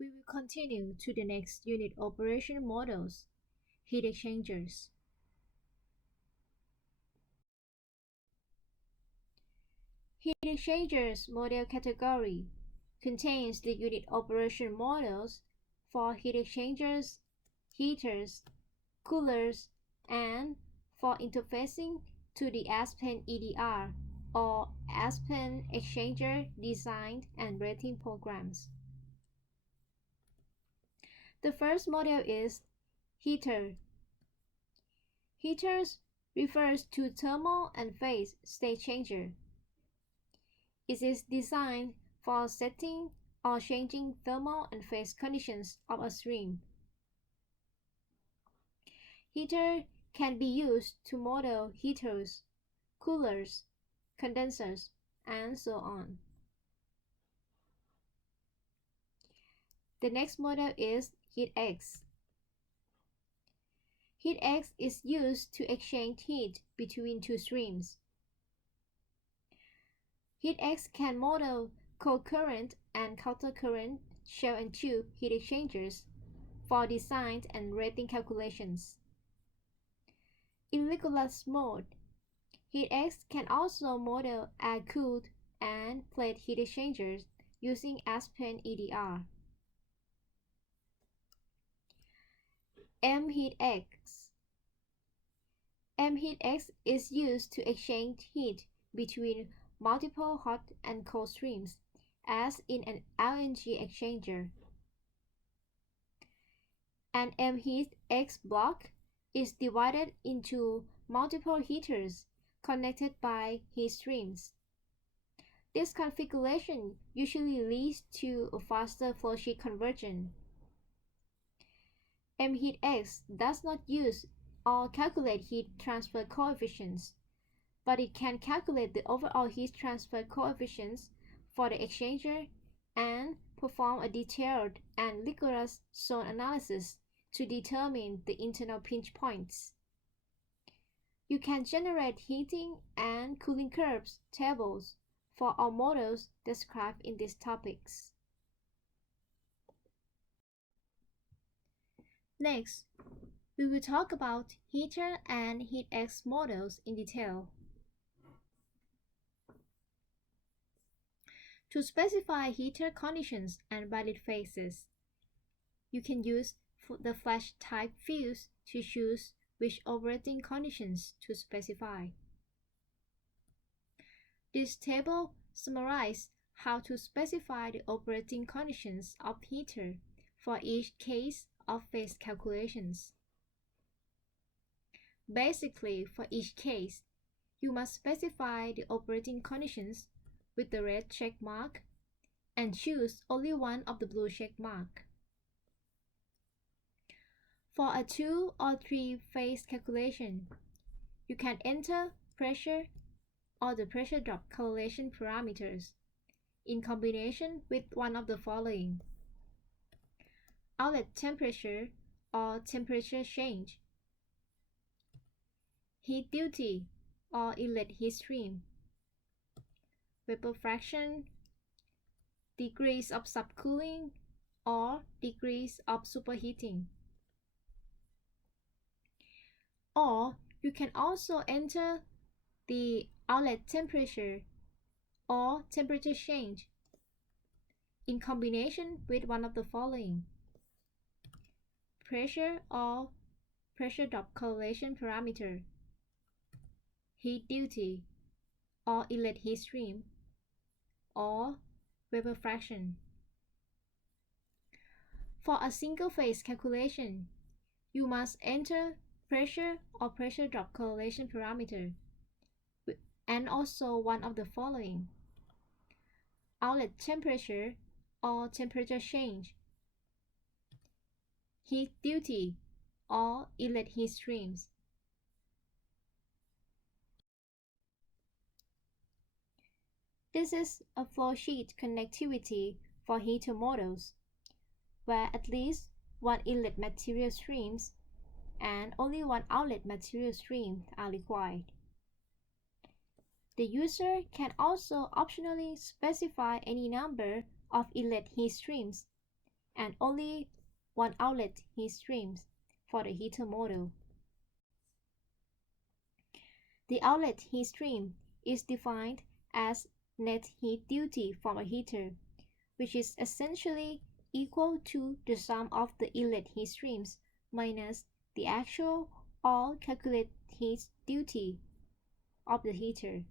We will continue to the next unit operation models, heat exchangers. Heat exchangers model category contains the unit operation models for heat exchangers, heaters, coolers, and for interfacing to the ASPEN EDR or ASPEN exchanger design and rating programs. The first model is heater. Heaters refers to thermal and phase state changer. It is designed for setting or changing thermal and phase conditions of a stream. Heater can be used to model heaters, coolers, condensers, and so on. The next model is HeatEx. HeatEx is used to exchange heat between two streams. HeatEx can model co-current and counter-current shell and tube heat exchangers for design and rating calculations. In liquidless mode, HeatEx can also model air-cooled and plate heat exchangers using ASPEN EDR. MHeatX. MHeatX is used to exchange heat between multiple hot and cold streams, as in an LNG exchanger. An MHeatX block is divided into multiple heaters connected by heat streams. This configuration usually leads to a faster flowsheet conversion. MHeatX does not use or calculate heat transfer coefficients, but it can calculate the overall heat transfer coefficients for the exchanger and perform a detailed and rigorous zone analysis to determine the internal pinch points. You can generate heating and cooling curves tables for all models described in these topics. Next, we will talk about heater and HeatEx models in detail. To specify heater conditions and valid phases, you can use the flash type fields to choose which operating conditions to specify. This table summarizes how to specify the operating conditions of heater for each case of phase calculations. Basically, for each case, you must specify the operating conditions with the red check mark and choose only one of the blue check mark. For a 2 or 3 phase calculation, you can enter pressure or the pressure drop correlation parameters in combination with one of the following: outlet temperature or temperature change, heat duty or inlet heat stream, vapor fraction, degrees of subcooling or degrees of superheating. Or you can also enter the outlet temperature or temperature change in combination with one of the following: pressure or pressure drop correlation parameter, heat duty or inlet heat stream, or vapor fraction. For a single phase calculation, you must enter pressure or pressure drop correlation parameter and also one of the following: outlet temperature or temperature change, heat duty or inlet heat streams. This is a flowsheet connectivity for heater models, where at least one inlet material streams and only one outlet material stream are required. The user can also optionally specify any number of inlet heat streams and only one outlet heat streams for the heater model. The outlet heat stream is defined as net heat duty from a heater, which is essentially equal to the sum of the inlet heat streams minus the actual or calculated heat duty of the heater.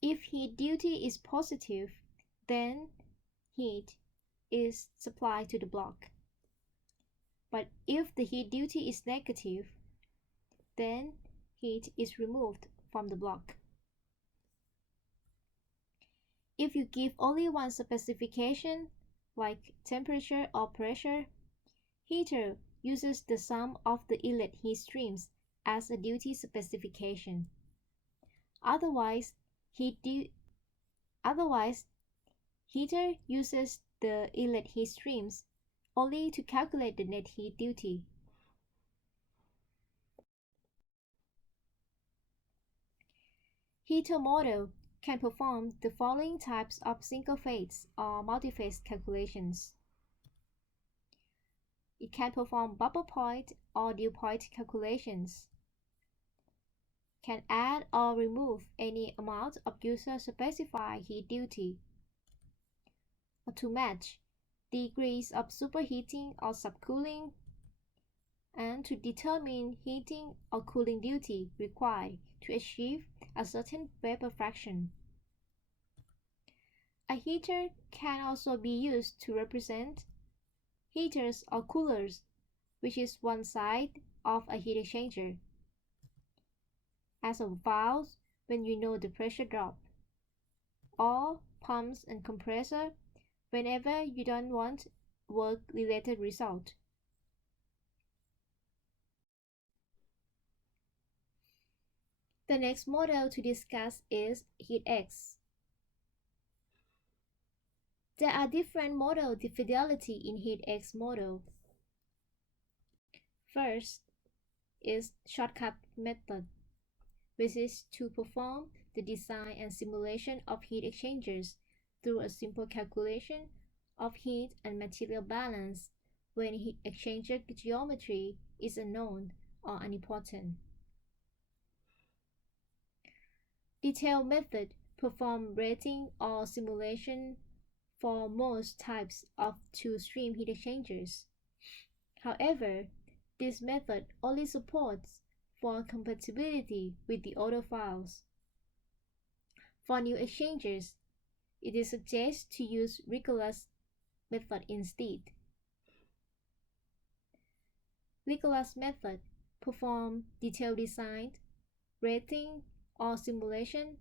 If heat duty is positive, then heat is supplied to the block. But if the heat duty is negative, then heat is removed from the block. If you give only one specification, like temperature or pressure, heater uses the sum of the inlet heat streams as a duty specification. Otherwise, heater uses the inlet heat streams only to calculate the net heat duty. Heater model can perform the following types of single-phase or multi-phase calculations. It can perform bubble point or dew point calculations, can add or remove any amount of user-specified heat duty, or to match degrees of superheating or subcooling, and to determine heating or cooling duty required to achieve a certain vapor fraction. A heater can also be used to represent heaters or coolers, which is one side of a heat exchanger, as a valve when you know the pressure drop, or pumps and compressor whenever you don't want work-related result. The next model to discuss is HEATX. There are different model fidelity in HEATX model. First is shortcut method, which is to perform the design and simulation of heat exchangers through a simple calculation of heat and material balance when heat exchanger geometry is unknown or unimportant. Detailed method perform rating or simulation for most types of two-stream heat exchangers. However, this method only supports for compatibility with the older files. For new exchangers, it is suggested to use rigorous method instead. Rigorous method perform detailed design, rating, or simulation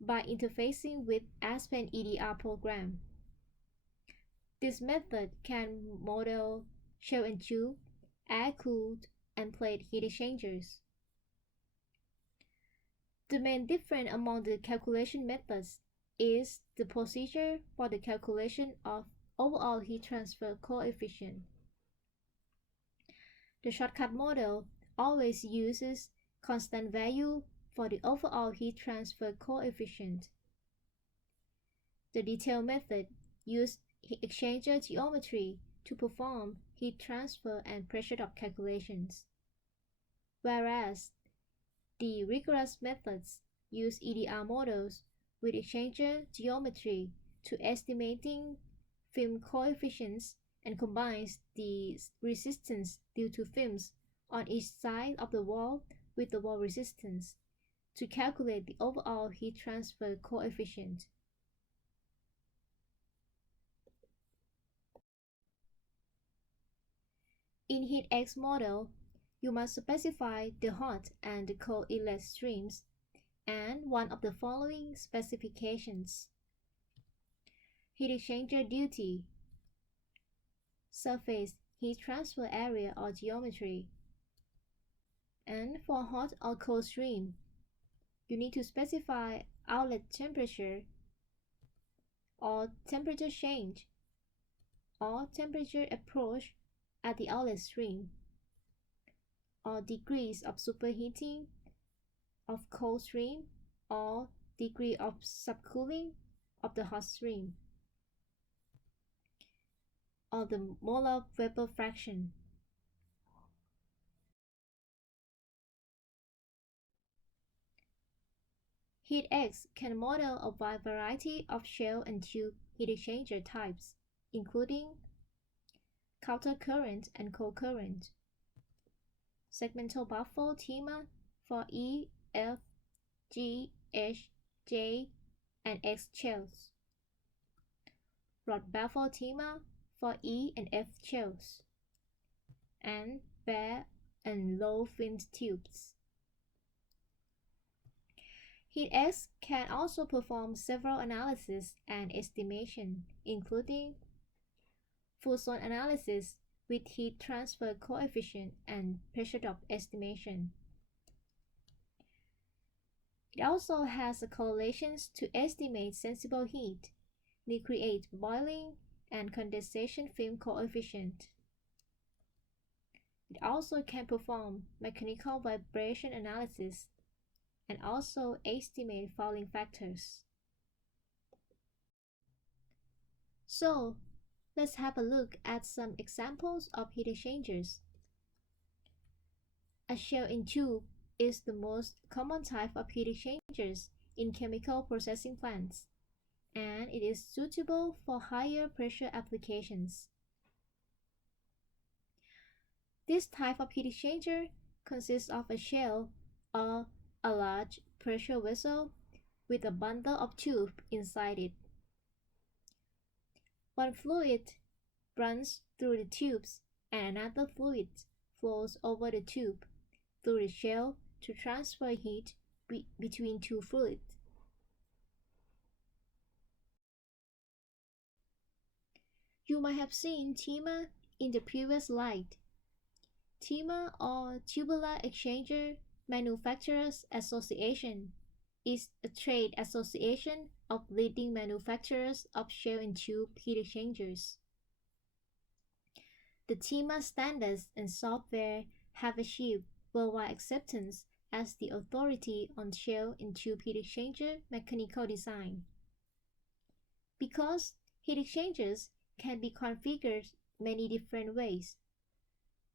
by interfacing with ASPEN EDR program. This method can model shell and tube, air-cooled, and plate heat exchangers. The main difference among the calculation methods is the procedure for the calculation of overall heat transfer coefficient. The shortcut model always uses constant value for the overall heat transfer coefficient. The detailed method uses heat exchanger geometry to perform heat transfer and pressure drop calculations, whereas the rigorous methods use EDR models with exchanger geometry to estimating film coefficients and combines the resistance due to films on each side of the wall with the wall resistance to calculate the overall heat transfer coefficient. In HEATX model, you must specify the hot and the cold inlet streams and one of the following specifications: heat exchanger duty, surface heat transfer area or geometry, and for hot or cold stream, you need to specify outlet temperature or temperature change or temperature approach at the outlet stream, or degrees of superheating of cold stream or degree of subcooling of the hot stream. or the molar vapor fraction. HeatEx can model a wide variety of shell and tube heat exchanger types, including countercurrent and cold current, segmental baffle TEMA for E, F, G, H, J, and X shells, rod baffle TEMA for E and F shells, and bare and low finned tubes. HeatEx can also perform several analyses and estimation, including full zone analysis with heat transfer coefficient and pressure drop estimation. It also has correlations to estimate sensible heat, nucleate boiling, and condensation film coefficient. It also can perform mechanical vibration analysis and also estimate fouling factors. So, let's have a look at some examples of heat exchangers. A shell-in-tube is the most common type of heat exchangers in chemical processing plants, and it is suitable for higher pressure applications. This type of heat exchanger consists of a shell or a large pressure vessel with a bundle of tube inside it. One fluid runs through the tubes and another fluid flows over the tube through the shell to transfer heat between two fluids. You might have seen TEMA in the previous slide. TEMA, or Tubular Exchanger Manufacturers Association, is a trade association of leading manufacturers of shell-and-tube heat exchangers. The TEMA standards and software have achieved worldwide acceptance as the authority on shell-and-tube heat exchanger mechanical design. Because heat exchangers can be configured many different ways,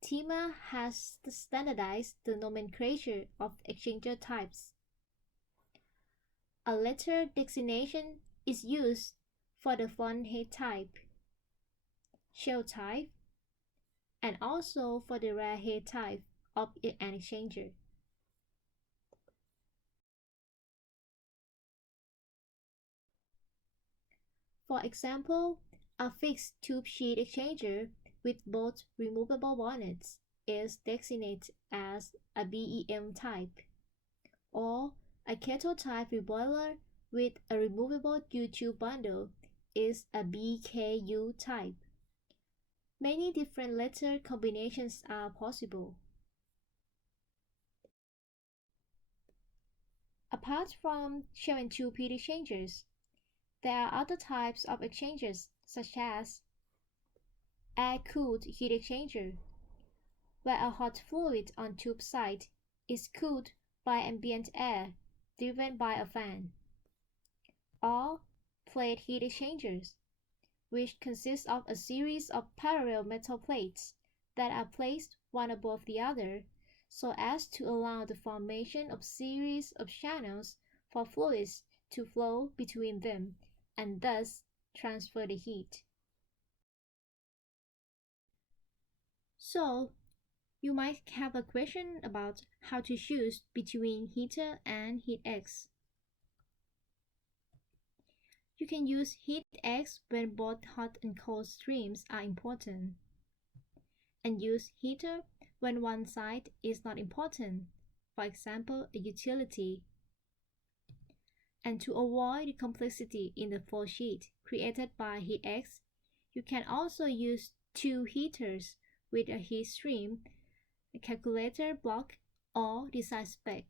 TEMA has standardized the nomenclature of exchanger types. A letter designation is used for the front head type, shell type, and also for the rear head type of an exchanger. For example, a fixed tube sheet exchanger with both removable bonnets is designated as a BEM type, or a kettle type reboiler with a removable U-tube bundle is a BKU type. Many different letter combinations are possible. Apart from shell-and-tube heat exchangers, there are other types of exchangers such as air-cooled heat exchanger, where a hot fluid on tube side is cooled by ambient air driven by a fan, or plate heat exchangers, which consist of a series of parallel metal plates that are placed one above the other so as to allow the formation of series of channels for fluids to flow between them and thus transfer the heat. So, you might have a question about how to choose between heater and HeatEx. You can use HeatEx when both hot and cold streams are important, and use heater when one side is not important, for example, a utility. And to avoid the complexity in the flow sheet created by HeatEx, you can also use two heaters with a heat stream, a calculator block, or design spec.